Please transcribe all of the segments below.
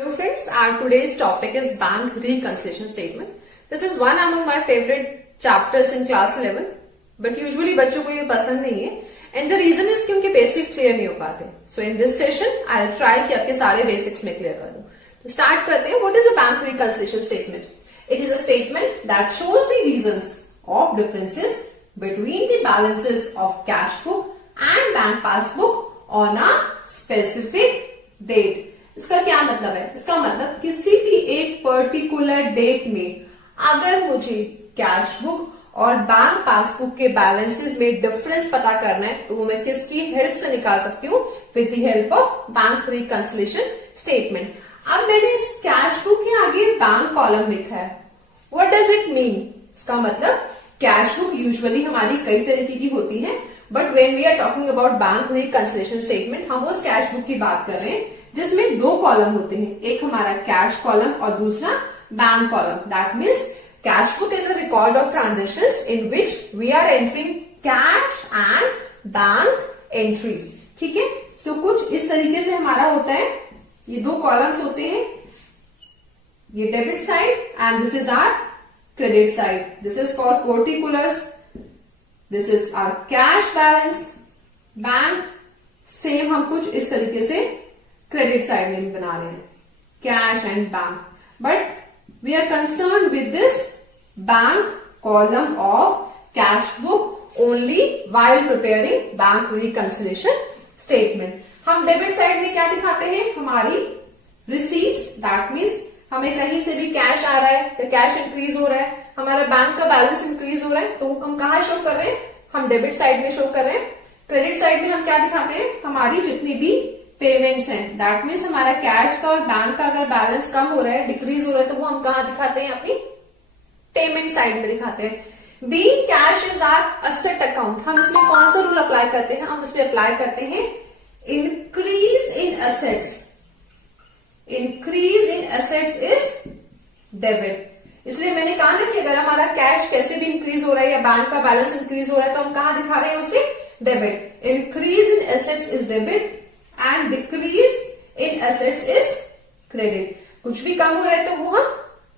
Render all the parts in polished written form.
Hello friends, our today's topic is bank reconciliation statement. This is one among my favorite chapters in class 11, but usually बच्चों को ये पसंद नहीं है and the reason is कि उनके बेसिक्स क्लियर नहीं हो पाते. So in this session, I'll try कि आपके सारे बेसिक्स में क्लियर कर दूं. तो स्टार्ट करते हैं. What is a bank reconciliation statement? It is a statement that shows the reasons of differences between the balances of cash book and bank passbook on a specific date. इसका क्या मतलब है? इसका मतलब किसी भी एक पर्टिकुलर डेट में अगर मुझे कैश बुक और बैंक पासबुक के बैलेंसेस में डिफरेंस पता करना है तो वो मैं किसकी हेल्प से निकाल सकती हूँ? With the help of bank reconciliation statement. अब मैंने इस कैश बुक के आगे बैंक कॉलम लिखा है. What does it mean? इसका मतलब कैश बुक यूजुअली हमारी कई तरीके की होती है, but when we are talking about bank reconciliation statement हम उस कैश बुक की बात कर रहे हैं जिसमें दो कॉलम होते हैं. एक हमारा कैश कॉलम और दूसरा bank column. That means cash book is a record of transactions in which we are entering cash and bank entries. ठीक है. सो कुछ इस तरीके से हमारा होता है. ये दो कॉलम्स होते हैं. ये debit side and this is our credit side. This is for particulars. This is our cash balance. Bank same हम कुछ इस तरीके से क्रेडिट साइड में बना रहे हैं. Cash and bank. But we are concern with this bank column of cash book only while preparing bank reconciliation statement. हम डेबिट साइड में क्या दिखाते हैं? हमारी रिसीट्स. दैट मीन्स हमें कहीं से भी कैश आ रहा है तो कैश इंक्रीज हो रहा है, हमारा बैंक का बैलेंस इंक्रीज हो रहा है, तो हम कहाँ शो कर रहे हैं? हम डेबिट साइड में शो कर रहे हैं. क्रेडिट साइड में हम क्या दिखाते हैं? हमारी जितनी भी पेमेंट्स हैं. दैट मीन्स हमारा कैश का और बैंक का अगर बैलेंस कम हो रहा है, डिक्रीज हो रहा है, तो वो हम कहाँ दिखाते हैं? अपनी पेमेंट साइड में दिखाते हैं. Being cash is our asset account. हम इसमें कौन सा रूल अप्लाई करते हैं? हम इसमें अप्लाई करते हैं increase in assets. Increase in assets is debit. इसलिए मैंने कहा ना कि अगर हमारा कैश कैसे भी इंक्रीज हो रहा है या बैंक का बैलेंस इंक्रीज हो रहा है तो हम कहाँ दिखा रहे हैं उसे? Debit. Increase in assets is debit and decrease in assets is credit. कुछ भी कम हो रहा है तो वो हम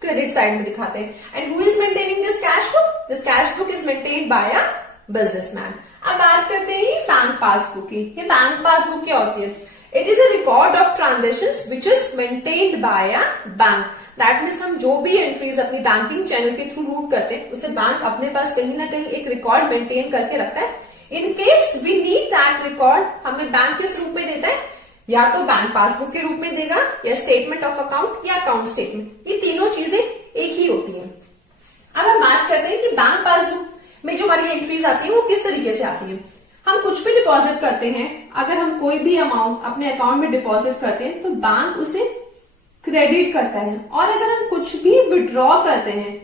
क्रेडिट साइड में दिखाते हैं. And who is maintaining this cash book? This cash book is maintained by a businessman. अब बात करते हैं बैंक पासबुक की. ये बैंक पासबुक क्या होती है? It is a record of transactions which is maintained by a bank. That means हम जो भी एंट्रीज अपनी बैंकिंग चैनल के थ्रू रूट करते हैं उसे बैंक अपने पास कहीं ना कहीं एक रिकॉर्ड मेंटेन करके रखता है. In case we need that record, हमें बैंक किस रूप में देता है? या तो बैंक पासबुक के रूप में देगा या स्टेटमेंट ऑफ अकाउंट या अकाउंट स्टेटमेंट. ये तीनों चीजें एक ही होती हैं. अब हम बात करते हैं कि बैंक पासबुक में जो हमारी एंट्रीज आती है वो किस तरीके से आती है. हम कुछ भी डिपॉजिट करते हैं, अगर हम कोई भी अमाउंट अपने अकाउंट में डिपॉजिट करते हैं तो बैंक उसे क्रेडिट करता है. और अगर हम कुछ भी विड्रॉ करते हैं,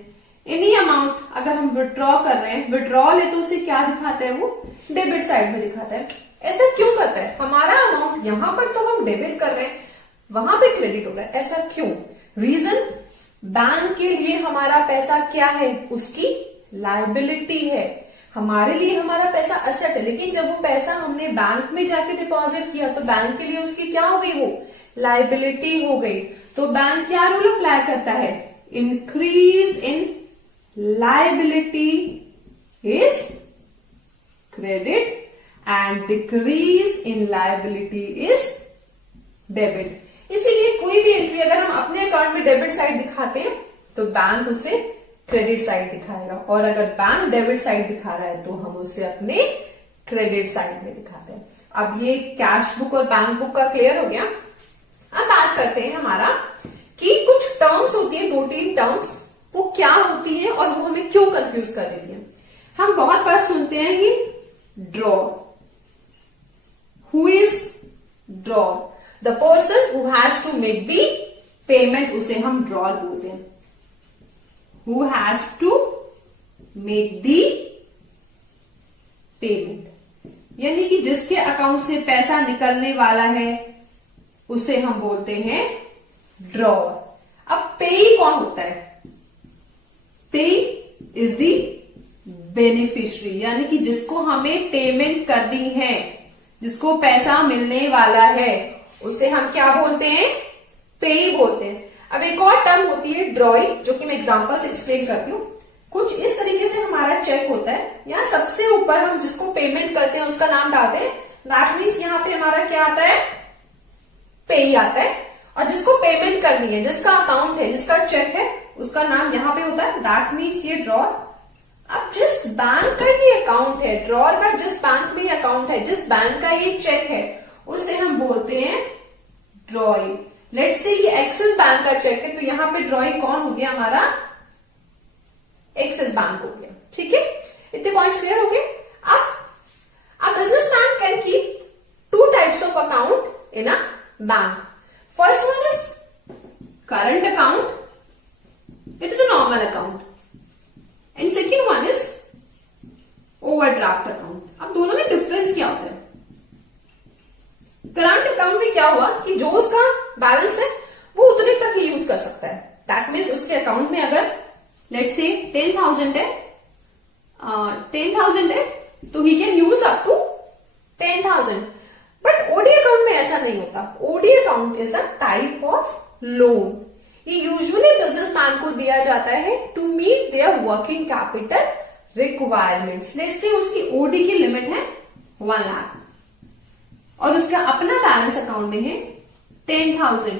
एनी अमाउंट अगर हम विड्रॉ कर रहे हैं, विड्रॉल है तो उसे क्या दिखाता है? वो डेबिट साइड में दिखाता है. ऐसा क्यों करता है? हमारा अमाउंट यहां पर तो हम डेबिट कर रहे हैं, वहां पे क्रेडिट हो रहा है. ऐसा क्यों? रीजन, बैंक के लिए हमारा पैसा क्या है? उसकी लायबिलिटी है. हमारे लिए हमारा पैसा असेट है, लेकिन जब वो पैसा हमने बैंक में जाके डिपॉजिट किया तो बैंक के लिए उसकी क्या हो गई? वो लायबिलिटी हो गई. तो बैंक क्या रूल अप्लाई करता है? Increase in liability is credit and decrease in liability is debit. इसीलिए कोई भी एंट्री अगर हम अपने अकाउंट में डेबिट साइड दिखाते हैं तो बैंक उसे क्रेडिट साइड दिखाएगा, और अगर बैंक डेबिट साइड दिखा रहा है तो हम उसे अपने क्रेडिट साइड में दिखाते हैं. अब ये कैश बुक और बैंक बुक का क्लियर हो गया. अब बात करते हैं हमारा कि कुछ टर्म्स होती है, 2-3 टर्म्स, वो क्या होती है और वो हमें क्यों कंफ्यूज कर देती है. हम बहुत बार सुनते हैं ये draw. Who is draw? The person who has to make the payment, उसे हम ड्रॉर बोलते हैं. Who has to make the payment, यानी कि जिसके अकाउंट से पैसा निकलने वाला है उसे हम बोलते हैं ड्रॉर. अब पेई कौन होता है? पेई इज दी बेनिफिशियरी, यानी कि जिसको हमें पेमेंट करनी है, जिसको पैसा मिलने वाला है, उसे हम क्या बोलते हैं? पेई बोलते हैं। अब एक और टर्म होती है ड्रॉई, जो कि मैं एग्जांपल से एक्सप्लेन करती हूँ। कुछ इस तरीके से हमारा चेक होता है, यहाँ सबसे ऊपर हम जिसको पेमेंट करते हैं उसका नाम डालते हैं, दैट मीन्स यहाँ पे हमारा क्या आता है, पेई आता है। और जिसको पेमेंट करनी है, जिसका अकाउंट है, जिसका चेक है, उसका नाम यहाँ पे होता है, दैट मीन्स ये ड्रॉर। अब जिस बैंक का ये अकाउंट है, ड्रॉर का जिस बैंक में ये अकाउंट है, जिस बैंक का ये चेक है, उसे हम बोलते हैं ड्रॉई। लेट्स से ये एक्सिस बैंक का चेक है, तो यहाँ पे ड्रॉई कौन हो गया, हमारा एक्सिस बैंक हो गया। ठीक है, इतने पॉइंट्स क्लियर हो गए। अब businessman can keep two types of account in a bank. First one is current account, it is a normal account, and second one is overdraft account. अब दोनों में डिफरेंस क्या होता है? करंट अकाउंट में क्या हुआ कि जो उसका बैलेंस है वो उतने तक ही यूज कर सकता है। दैट मीन्स उसके अकाउंट में अगर लेट्स से 10,000 है, 10,000 है, तो he can use up to 10,000। But OD account में ऐसा नहीं होता। OD account is a type of loan. ये यूजुअली बिजनेसमैन को दिया जाता है to meet their working capital requirements. Let's say उसकी ओडी की लिमिट है 1 लाख और उसका अपना बैलेंस अकाउंट में है 10,000।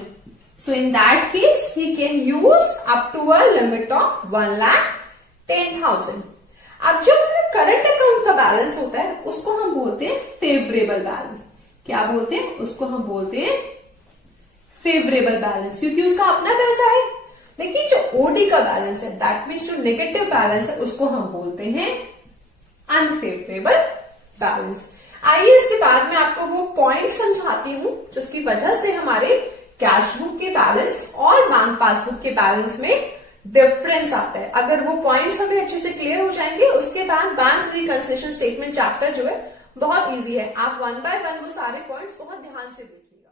So in that case he can use up to a limit of 1,10,000। अब जो करंट अकाउंट का बैलेंस होता है उसको हम बोलते हैं फेवरेबल बैलेंस। क्या बोलते हैं? उसको हम बोलते हैं फेवरेबल बैलेंस, क्योंकि उसका अपना पैसा है। लेकिन जो ओडी का बैलेंस है, दैट मीन्स जो नेगेटिव बैलेंस है, उसको हम बोलते हैं अनफेवरेबल बैलेंस। आइए इसके बाद में आपको वो पॉइंट समझाती हूं जिसकी वजह से हमारे कैश बुक के बैलेंस और बैंक पासबुक के बैलेंस में डिफरेंस आता है। अगर वो पॉइंट्स हमें अच्छे से क्लियर हो जाएंगे, उसके बाद बैंक रिकंसिलिएशन स्टेटमेंट चैप्टर जो है बहुत इजी है। आप 1 बाय 1 वो सारे पॉइंट्स बहुत ध्यान से देखिएगा।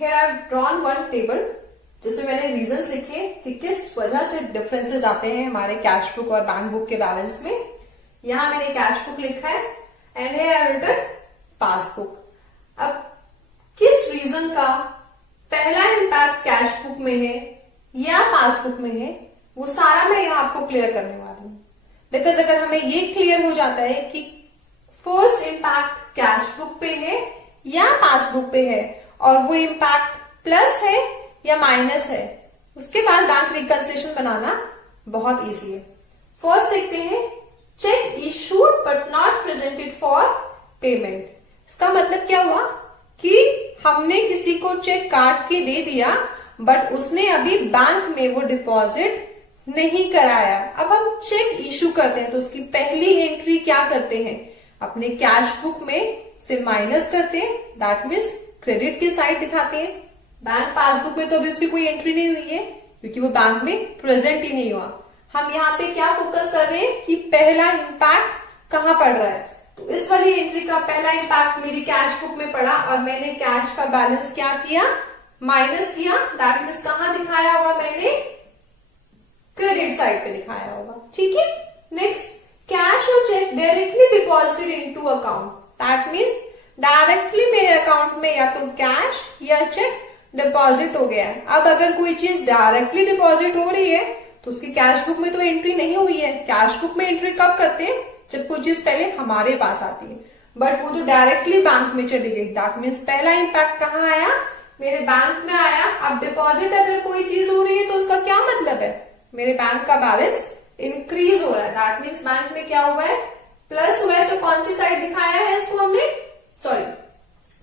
Here I have drawn one table जिसमें मैंने रीजंस लिखे कि किस वजह से डिफरेंसेस आते हैं हमारे कैश बुक और बैंक बुक के बैलेंस में। यहां मैंने कैश बुक लिखा है and here I written passbook. अब किस रीजन का पहला इंपैक्ट कैश बुक में है या पासबुक में है, वो सारा मैं यहां आपको क्लियर करने वाली हूं। बिकॉज अगर हमें ये क्लियर हो जाता है कि फर्स्ट इंपैक्ट कैश बुक पे है या पासबुक पे है और वो इंपैक्ट प्लस है या माइनस है, उसके बाद बैंक रिकंसिलिएशन बनाना बहुत इजी है। फर्स्ट देखते हैं, check issued but not presented for payment. इसका मतलब क्या हुआ कि हमने किसी को चेक काट के दे दिया बट उसने अभी बैंक में वो डिपॉजिट नहीं कराया। अब हम चेक इशू करते हैं तो उसकी पहली एंट्री क्या करते हैं, अपने कैश बुक में से माइनस करते हैं, दैट मीन्स क्रेडिट की साइड दिखाते हैं। बैंक पासबुक में तो अभी उसकी कोई एंट्री नहीं हुई है क्योंकि वो बैंक में प्रेजेंट ही नहीं हुआ। हम यहाँ पे क्या फोकस कर रहे हैं कि पहला इंपैक्ट कहां पड़ रहा है। तो इस वाली एंट्री का पहला इंपैक्ट मेरी कैश बुक में पड़ा और मैंने कैश का बैलेंस क्या किया, माइनस किया। दैट मीन्स कहां दिखाया होगा, मैंने क्रेडिट साइड पे दिखाया होगा। ठीक है, नेक्स्ट, कैश और cheque directly deposited into account. That means directly मेरे अकाउंट में या तो कैश या चेक डिपॉजिट हो गया है। अब अगर कोई चीज डायरेक्टली डिपॉजिट हो रही है तो उसकी कैश बुक में तो एंट्री नहीं हुई है। कैश बुक में एंट्री कब करते हैं, जब कोई चीज पहले हमारे पास आती है, बट वो तो डायरेक्टली बैंक में चली गई। दैट मीन्स पहला इंपैक्ट कहाँ आया, मेरे बैंक में आया। अब डिपॉजिट अगर कोई चीज हो रही है तो उसका क्या मतलब है, मेरे बैंक का बैलेंस इंक्रीज हो रहा है। दैट मीन्स बैंक में क्या हुआ है, प्लस हुआ है। तो कौन सी साइड दिखाया है इसको हमने, सॉरी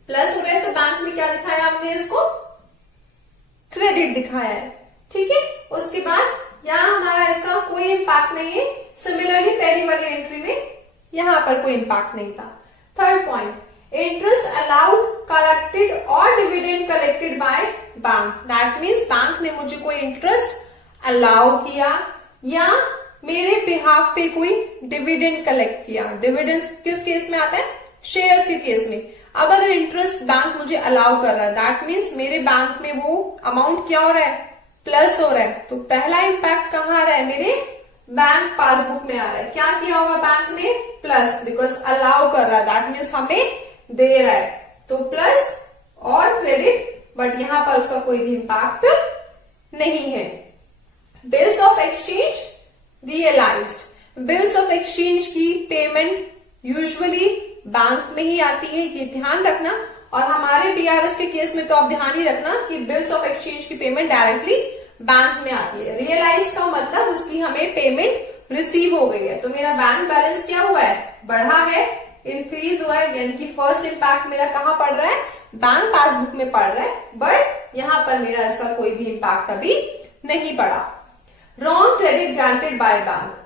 प्लस हो रहा है तो बैंक में क्या दिखाया हमने, इसको क्रेडिट दिखाया है। ठीक है, उसके बाद यहां हमारा इसका कोई इंपैक्ट नहीं है। सिमिलरली पहली वाली एंट्री में यहां पर कोई इंपैक्ट नहीं था। Third point, interest allowed collected और dividend collected by bank. That means bank ने मुझे कोई इंटरेस्ट अलाउ किया या मेरे बिहाफ पे कोई डिविडेंड कलेक्ट किया। डिविडेंड किस केस में आता है, शेयर्स के केस में। अब अगर इंटरेस्ट बैंक मुझे अलाउ कर रहा है, दैट मीन्स मेरे बैंक में वो अमाउंट क्या हो रहा है, प्लस हो रहा है। तो पहला इंपैक्ट कहां आ रहा है, मेरे बैंक पासबुक में आ रहा है। क्या किया होगा बैंक ने, प्लस, बिकॉज अलाउ कर रहा है, दैट मीन्स हमें दे रहा है। तो प्लस और क्रेडिट बट यहां पर उसका कोई भी इंपैक्ट नहीं है। Bills of exchange realised, bills of exchange की पेमेंट यूजुअली बैंक में ही आती है, ये ध्यान रखना। और हमारे बीआरएस के केस में तो आप ध्यान ही रखना कि बिल्स ऑफ एक्सचेंज की पेमेंट डायरेक्टली बैंक में आती है। रियलाइज का मतलब उसकी हमें पेमेंट रिसीव हो गई है, तो मेरा बैंक बैलेंस क्या हुआ है, बढ़ा है, इंक्रीज हुआ है, यानी कि फर्स्ट इंपैक्ट मेरा कहां पड़ रहा है, बैंक पासबुक में पड़ रहा है, बट यहां पर मेरा इसका कोई भी इंपैक्ट अभी नहीं पड़ा। Wrong credit granted by bank,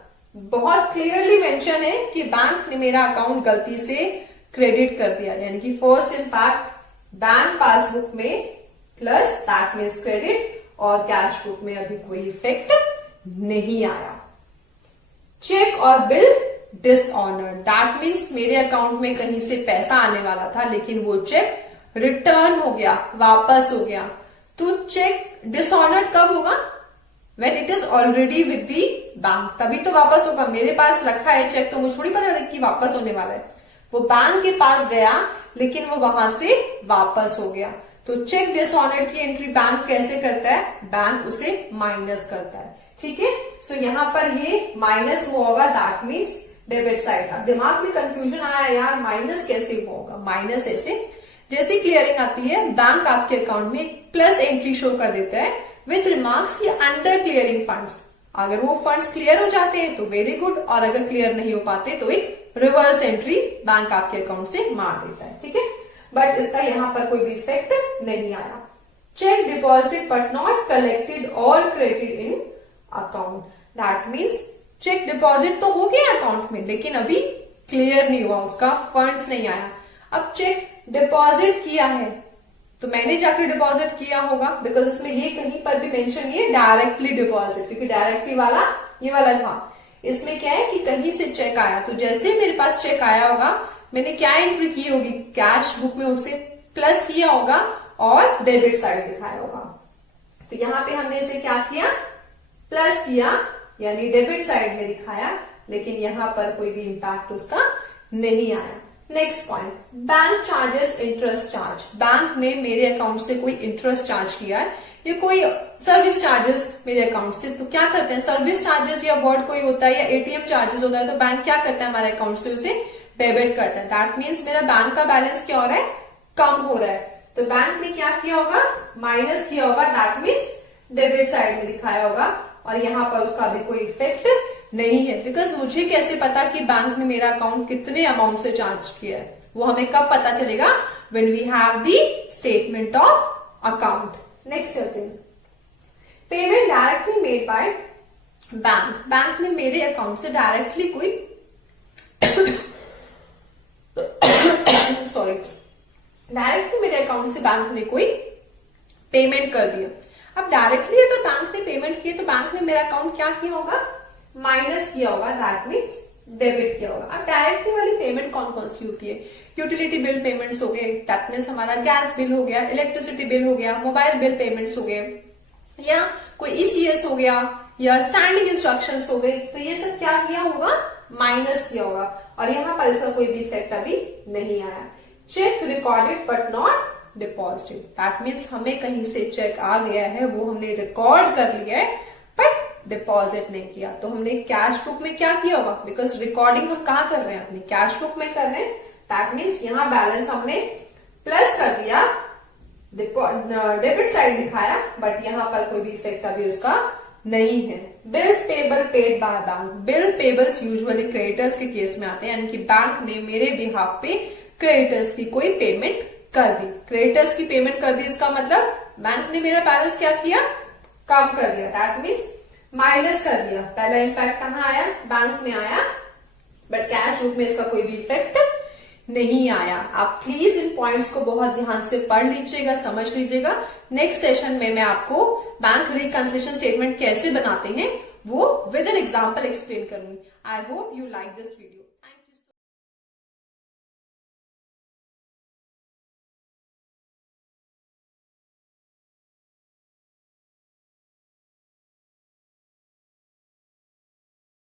बहुत क्लियरली मेंशन है कि बैंक ने मेरा अकाउंट गलती से क्रेडिट कर दिया, यानी कि फर्स्ट इंपैक्ट बैंक पासबुक में प्लस दैट मीन्स क्रेडिट, और कैश बुक में अभी कोई इफेक्ट नहीं आया। चेक और बिल डिसऑनर्ड, दैट मीन्स मेरे अकाउंट में कहीं से पैसा आने वाला था लेकिन वो चेक रिटर्न हो गया, वापस हो गया। तो चेक डिसऑनर्ड कब होगा, when it is already with the bank, तभी तो वापस होगा। मेरे पास रखा है चेक तो मुझे थोड़ी पता है कि वापस होने वाला है, वो बैंक के पास गया लेकिन वो वहां से वापस हो गया। तो चेक डिसऑनर्ड की एंट्री बैंक कैसे करता है, बैंक उसे माइनस करता है, ठीक है। सो यहाँ पर ये माइनस हुआ होगा, दैट मीन्स डेबिट साइड। अब दिमाग में कंफ्यूजन आया यार माइनस कैसे हुआ होगा, माइनस ऐसे, जैसी क्लियरिंग आती है बैंक आपके अकाउंट में एक प्लस एंट्री शो कर देता है विथ रिमार्क्स की अंडर क्लियरिंग फंड्स। अगर वो फंड्स क्लियर हो जाते हैं तो वेरी गुड, और अगर क्लियर नहीं हो पाते तो एक रिवर्स एंट्री बैंक आपके अकाउंट से मार देता है, ठीक है। बट इसका यहां पर कोई भी इफेक्ट नहीं आया। Cheque deposit but not collected और credited in account, that means cheque deposit तो हो गया अकाउंट में लेकिन अभी क्लियर नहीं हुआ, उसका फंड्स नहीं आया। अब चेक डिपॉजिट किया है तो मैंने जाके डिपॉजिट किया होगा, बिकॉज इसमें ये कहीं पर भी मेंशन नहीं है डायरेक्टली डिपॉजिट, क्योंकि डायरेक्टली वाला ये वाला था। इसमें क्या है कि कहीं से चेक आया, तो जैसे मेरे पास चेक आया होगा मैंने क्या एंट्री की होगी, कैश बुक में उसे प्लस किया होगा और डेबिट साइड दिखाया होगा। तो यहाँ पे हमने इसे क्या किया, प्लस किया, यानी डेबिट साइड में दिखाया, लेकिन यहाँ पर कोई भी इंपैक्ट उसका नहीं आया। Next point, bank charges interest charge, bank ने मेरे अकाउंट से कोई इंटरेस्ट चार्ज किया है, ये कोई सर्विस चार्जेस मेरे अकाउंट से, तो क्या करते हैं, सर्विस चार्जेस या वर्ड कोई होता है या एटीएम चार्जेस होता है, तो बैंक क्या करता है हमारे अकाउंट से उसे डेबिट करता है। दैट मीन्स मेरा बैंक का बैलेंस क्या हो रहा है, कम हो रहा है, तो बैंक ने क्या किया होगा, माइनस किया होगा, दैट मीन्स डेबिट साइड में दिखाया होगा, और यहाँ पर उसका अभी कोई इफेक्ट नहीं है। बिकॉज मुझे कैसे पता कि बैंक ने मेरा अकाउंट कितने अमाउंट से चार्ज किया है, वो हमें कब पता चलेगा, when we have the statement of account. Next चलते हैं, payment directly made by bank, bank ने मेरे अकाउंट से डायरेक्टली कोई सॉरी डायरेक्टली मेरे अकाउंट से बैंक ने कोई पेमेंट कर दिया। अब डायरेक्टली अगर बैंक ने पेमेंट किया तो बैंक ने मेरा अकाउंट क्या किया होगा, माइनस किया होगा, दैट मीन्स डेबिट किया होगा। अब डायरेक्टली वाली पेमेंट कौन कौन सी होती है, यूटिलिटी बिल पेमेंट्स हो गए, दैट मीन्स हमारा गैस बिल हो गया, इलेक्ट्रिसिटी बिल हो गया, मोबाइल बिल पेमेंट्स हो गए, या कोई ईसीएस हो गया, या स्टैंडिंग इंस्ट्रक्शंस हो गए, तो ये सब क्या किया होगा, माइनस किया होगा, और यहाँ पर इसका कोई भी इफेक्ट अभी नहीं आया। Cheque recorded but not deposited, that means हमें कहीं से चेक आ गया है, वो हमने रिकॉर्ड कर लिया है बट डिपॉजिट नहीं किया, तो हमने कैश बुक में क्या किया होगा, बिकॉज रिकॉर्डिंग हम कहाँ कर रहे हैं, अपनी कैश बुक में कर रहे हैं, दैट मीन्स यहाँ बैलेंस हमने प्लस कर दिया, डेबिट साइड दिखाया, बट यहाँ पर कोई भी इफेक्ट अभी उसका नहीं है। Bills payable paid by bank, bill payables usually creditors के केस में आते हैं, यानी कि बैंक ने मेरे बिहाफ पे क्रेडिटर्स की कोई पेमेंट कर दी, क्रेडिटर्स की पेमेंट कर दी, इसका मतलब बैंक ने मेरा बैलेंस क्या किया, कम कर दिया, दैट मीन्स माइनस कर दिया। पहला इम्पैक्ट कहाँ आया, बैंक में आया, बट कैश बुक में इसका कोई भी इफेक्ट नहीं आया। आप प्लीज इन पॉइंट्स को बहुत ध्यान से पढ़ लीजिएगा, समझ लीजिएगा। नेक्स्ट सेशन में मैं आपको बैंक रिकंसिलिएशन स्टेटमेंट कैसे बनाते हैं वो विद एन एग्जांपल एक्सप्लेन करूंगी। I hope you like this video.